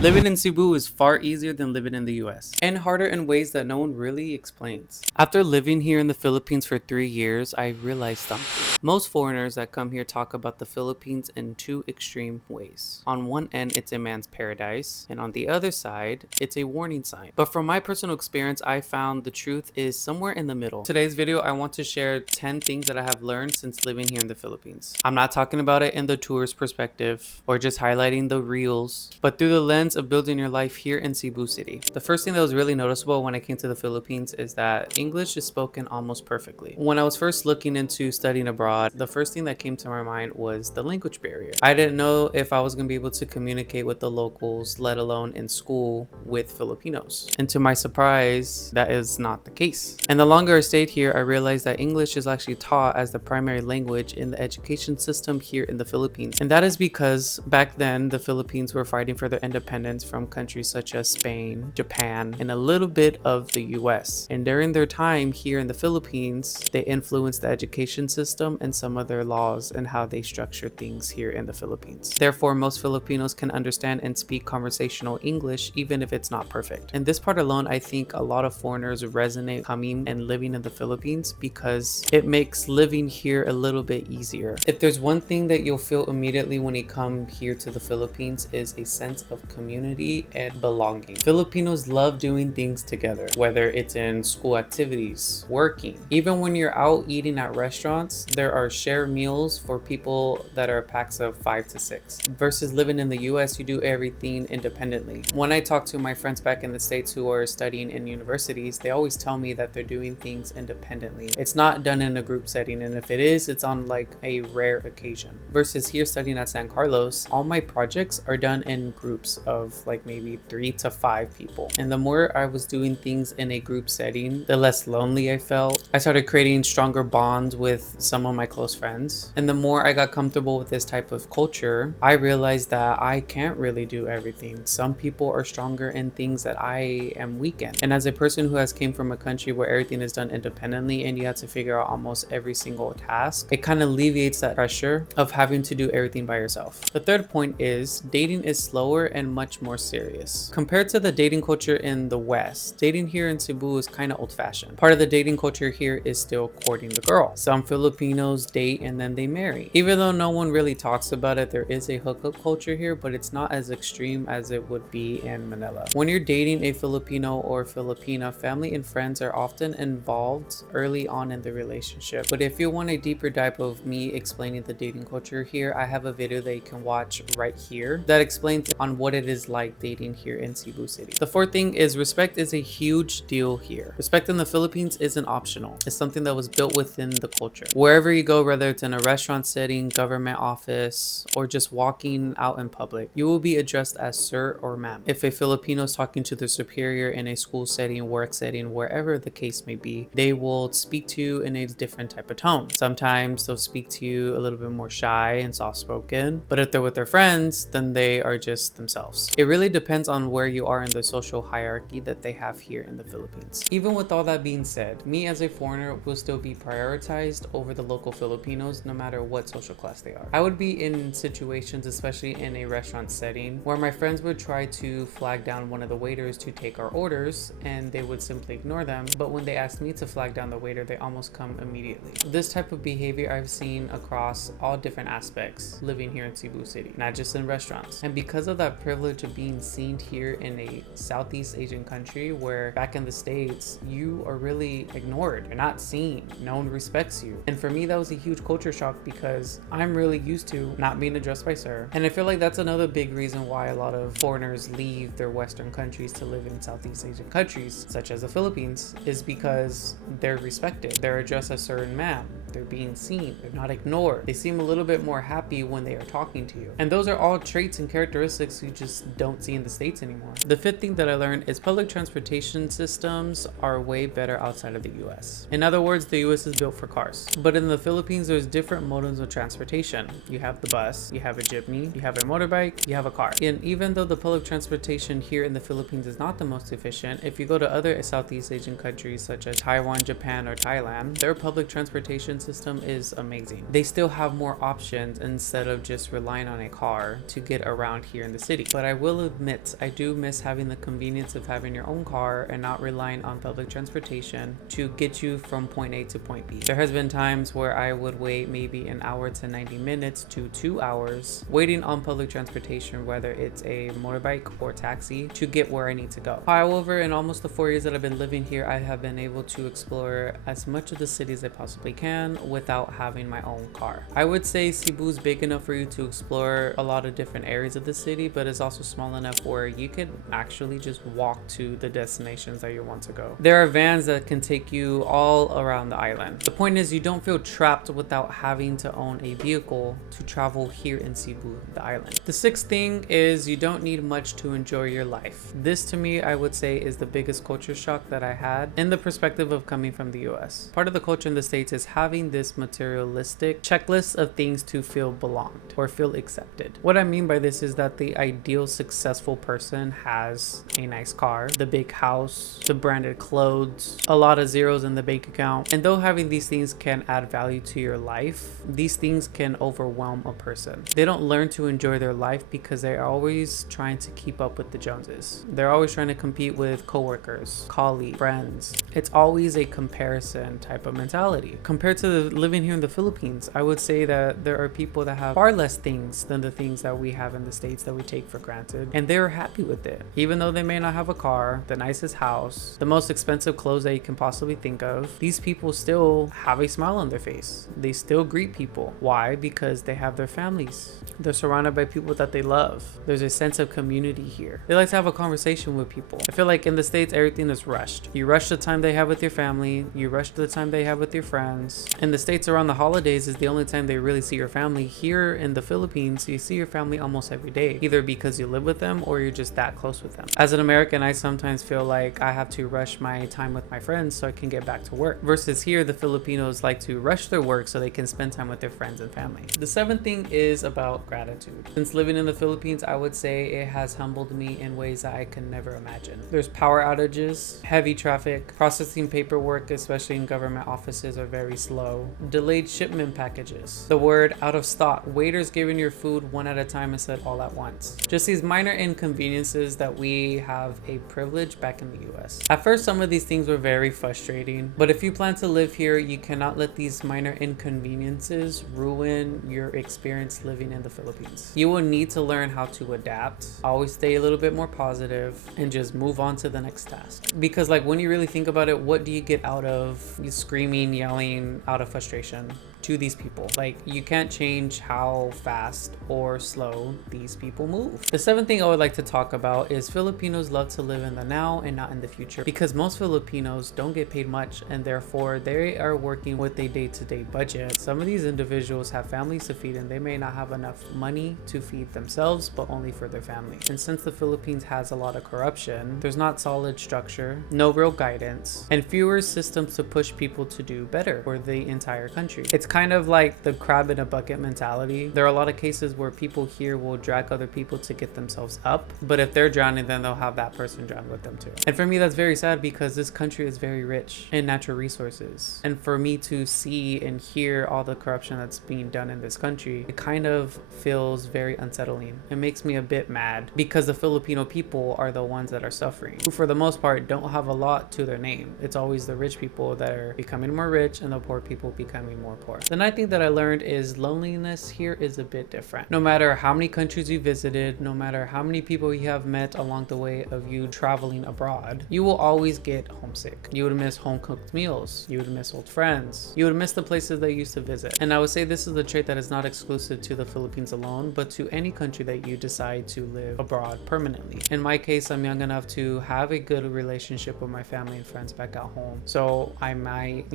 Living in Cebu is far easier than living in the US, and harder in ways that no one really explains. After living here in the Philippines for 3 years, I realized something. Most foreigners that come here talk about the Philippines in two extreme ways. On one end, it's a man's paradise, and on the other side, it's a warning sign. But from my personal experience, I found the truth is somewhere in the middle. Today's video, I want to share 10 things that I have learned since living here in the Philippines. I'm not talking about it in the tourist perspective or just highlighting the reels, but through the lens of building your life here in Cebu City. The first thing that was really noticeable when I came to the Philippines is that English is spoken almost perfectly. When I was first looking into studying abroad, the first thing that came to my mind was the language barrier. I didn't know if I was going to be able to communicate with the locals, let alone in school with Filipinos. And to my surprise, that is not the case. And the longer I stayed here, I realized that English is actually taught as the primary language in the education system here in the Philippines. And that is because back then, the Philippines were fighting for their independence from countries such as Spain, Japan, and a little bit of the US. And during their time here in the Philippines, they influenced the education system and some of their laws and how they structure things here in the Philippines. Therefore, most Filipinos can understand and speak conversational English even if it's not perfect. And this part alone, I think a lot of foreigners resonate coming and living in the Philippines because it makes living here a little bit easier. If there's one thing that you'll feel immediately when you come here to the Philippines is a sense of community and belonging. Filipinos love doing things together, whether it's in school activities, working. Even when you're out eating at restaurants, there are shared meals for people that are packs of 5 to 6. Versus living in the US, you do everything independently. When I talk to my friends back in the States who are studying in universities, they always tell me that they're doing things independently. It's not done in a group setting, and if it is, it's on like a rare occasion. Versus here studying at San Carlos, all my projects are done in groups of like maybe 3 to 5 people. And the more I was doing things in a group setting, the less lonely I felt. I started creating stronger bonds with some of my close friends. And the more I got comfortable with this type of culture, I realized that I can't really do everything. Some people are stronger in things that I am weak in. And as a person who has came from a country where everything is done independently and you have to figure out almost every single task, it kind of alleviates that pressure of having to do everything by yourself. The third point is dating is slower and much more serious. Compared to the dating culture in the West, dating here in Cebu is kind of old-fashioned. Part of the dating culture here is still courting the girl. Some Filipinos date and then they marry. Even though no one really talks about it, there is a hookup culture here, but it's not as extreme as it would be in Manila. When you're dating a Filipino or Filipina, family and friends are often involved early on in the relationship. But if you want a deeper dive of me explaining the dating culture here, I have a video that you can watch right here that explains on what it is like dating here in Cebu City. The fourth thing is respect is a huge deal here. Respect in the Philippines isn't optional. It's something that was built within the culture. Wherever you go, whether it's in a restaurant setting, government office, or just walking out in public, you will be addressed as sir or ma'am. If a Filipino is talking to their superior in a school setting, work setting, wherever the case may be, they will speak to you in a different type of tone. Sometimes they'll speak to you a little bit more shy and soft-spoken, but if they're with their friends, then they are just themselves. It really depends on where you are in the social hierarchy that they have here in the Philippines. Even with all that being said, me as a foreigner will still be prioritized over the local Filipinos no matter what social class they are. I would be in situations, especially in a restaurant setting, where my friends would try to flag down one of the waiters to take our orders and they would simply ignore them, but when they asked me to flag down the waiter, they almost come immediately. This type of behavior I've seen across all different aspects living here in Cebu City, not just in restaurants. And because of that privilege of being seen here in a Southeast Asian country where back in the States, you are really ignored. You're not seen. No one respects you. And for me, that was a huge culture shock because I'm really used to not being addressed by sir. And I feel like that's another big reason why a lot of foreigners leave their Western countries to live in Southeast Asian countries, such as the Philippines, is because they're respected. They're addressed as sir and ma'am. They're being seen. They're not ignored. They seem a little bit more happy when they are talking to you. And those are all traits and characteristics you just don't see in the States anymore. The fifth thing that I learned is public transportation systems are way better outside of the US. In other words, the US is built for cars. But in the Philippines, there's different modes of transportation. You have the bus, you have a jeepney, you have a motorbike, you have a car. And even though the public transportation here in the Philippines is not the most efficient, if you go to other Southeast Asian countries such as Taiwan, Japan, or Thailand, their public transportation system is amazing. They still have more options instead of just relying on a car to get around here in the city. But I will admit, I do miss having the convenience of having your own car and not relying on public transportation to get you from point A to point B. There has been times where I would wait maybe an hour to 90 minutes to 2 hours waiting on public transportation, whether it's a motorbike or taxi, to get where I need to go. However, in almost the 4 years that I've been living here, I have been able to explore as much of the city as I possibly can without having my own car. I would say Cebu is big enough for you to explore a lot of different areas of the city, but it's also small enough where you could actually just walk to the destinations that you want to go. There are vans that can take you all around the island. The point is, you don't feel trapped without having to own a vehicle to travel here in Cebu, the island. The sixth thing is you don't need much to enjoy your life. This to me, I would say, is the biggest culture shock that I had in the perspective of coming from the US. Part of the culture in the States is having this materialistic checklist of things to feel belonged or feel accepted. What I mean by this is that the ideal successful person has a nice car, the big house, the branded clothes, a lot of zeros in the bank account. And though having these things can add value to your life, these things can overwhelm a person. They don't learn to enjoy their life because they're always trying to keep up with the Joneses. They're always trying to compete with coworkers, colleagues, friends. It's always a comparison type of mentality. Compared to living here in the Philippines, I would say that there are people that have far less things than the things that we have in the States that we take for granted, and they're happy with it. Even though they may not have a car, the nicest house, the most expensive clothes that you can possibly think of, these people still have a smile on their face. They still greet people. Why? Because they have their families. They're surrounded by people that they love. There's a sense of community here. They like to have a conversation with people. I feel like in the States, everything is rushed. You rush the time they have with your family. You rush the time they have with your friends. In the States, around the holidays is the only time they really see your family. Here in the Philippines, you see your family almost every day, either because you live with them or you're just that close with them. As an American, I sometimes feel like I have to rush my time with my friends so I can get back to work. Versus here, the Filipinos like to rush their work so they can spend time with their friends and family. The seventh thing is about gratitude. Since living in the Philippines, I would say it has humbled me in ways that I can never imagine. There's power outages, heavy traffic, processing paperwork, especially in government offices, are very slow, delayed shipment packages, the word out of stock, waiters giving your food one at a time instead all at once. Just these minor inconveniences that we have a privilege back in the US. At first, some of these things were very frustrating, but if you plan to live here, you cannot let these minor inconveniences ruin your experience living in the Philippines. You will need to learn how to adapt, always stay a little bit more positive, and just move on to the next task. Because like when you really think about it, what do you get out of screaming, yelling out of frustration to these people? Like, you can't change how fast or slow these people move. The seventh thing I would like to talk about is Filipinos love to live in the now and not in the future, because most Filipinos don't get paid much and therefore they are working with a day-to-day budget. Some of these individuals have families to feed and they may not have enough money to feed themselves, but only for their family. And since the Philippines has a lot of corruption, there's not solid structure, no real guidance, and fewer systems to push people to do better for the entire country. It's kind of like the crab in a bucket mentality. There are a lot of cases where people here will drag other people to get themselves up, but if they're drowning, then they'll have that person drown with them too. And for me, that's very sad because this country is very rich in natural resources. And for me to see and hear all the corruption that's being done in this country, it kind of feels very unsettling. It makes me a bit mad because the Filipino people are the ones that are suffering, who for the most part don't have a lot to their name. It's always the rich people that are becoming more rich and the poor people becoming more poor. The ninth thing that I learned is loneliness here is a bit different. No matter how many countries you visited, no matter how many people you have met along the way of you traveling abroad, you will always get homesick. You would miss home cooked meals. You would miss old friends. You would miss the places that you used to visit. And I would say this is a trait that is not exclusive to the Philippines alone, but to any country that you decide to live abroad permanently. In my case, I'm young enough to have a good relationship with my family and friends back at home. So I might,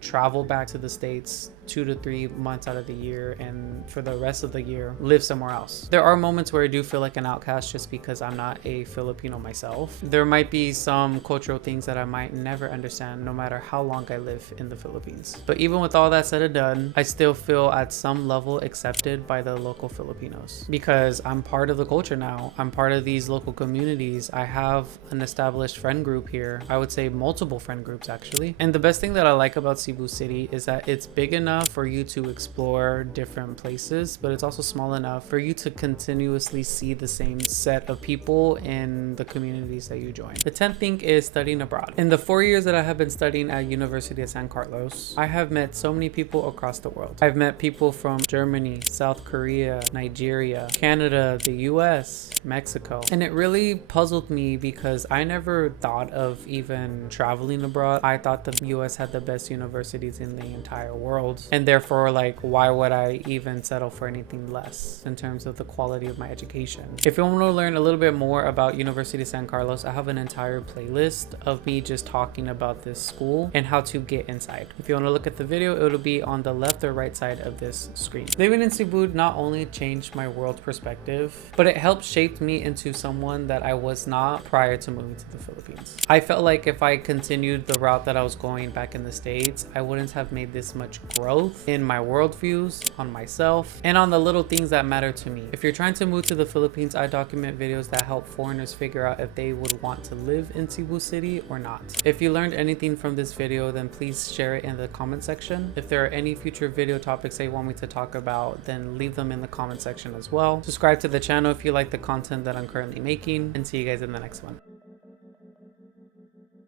travel back to the States 2 to 3 months out of the year, and for the rest of the year live somewhere else. There are moments where I do feel like an outcast just because I'm not a Filipino myself. There might be some cultural things that I might never understand no matter how long I live in the Philippines. But even with all that said and done, I still feel at some level accepted by the local Filipinos because I'm part of the culture now. I'm part of these local communities. I have an established friend group here. I would say multiple friend groups actually. And the best thing that I like about Cebu City is that it's big enough for you to explore different places, but it's also small enough for you to continuously see the same set of people in the communities that you join. The 10th thing is studying abroad. In the 4 years that I have been studying at University of San Carlos, I have met so many people across the world. I've met people from Germany, South Korea, Nigeria, Canada, the US, Mexico. And it really puzzled me because I never thought of even traveling abroad. I thought the US had the best universities in the entire world. And therefore, like, why would I even settle for anything less in terms of the quality of my education? If you want to learn a little bit more about University of San Carlos, I have an entire playlist of me just talking about this school and how to get inside. If you want to look at the video, it'll be on the left or right side of this screen. Living in Cebu not only changed my world perspective, but it helped shape me into someone that I was not prior to moving to the Philippines. I felt like if I continued the route that I was going back in the States, I wouldn't have made this much growth in my worldviews, on myself, and on the little things that matter to me. If you're trying to move to the Philippines, I document videos that help foreigners figure out if they would want to live in Cebu City or not. If you learned anything from this video, then please share it in the comment section. If there are any future video topics that you want me to talk about, then leave them in the comment section as well. Subscribe to the channel if you like the content that I'm currently making, and see you guys in the next one.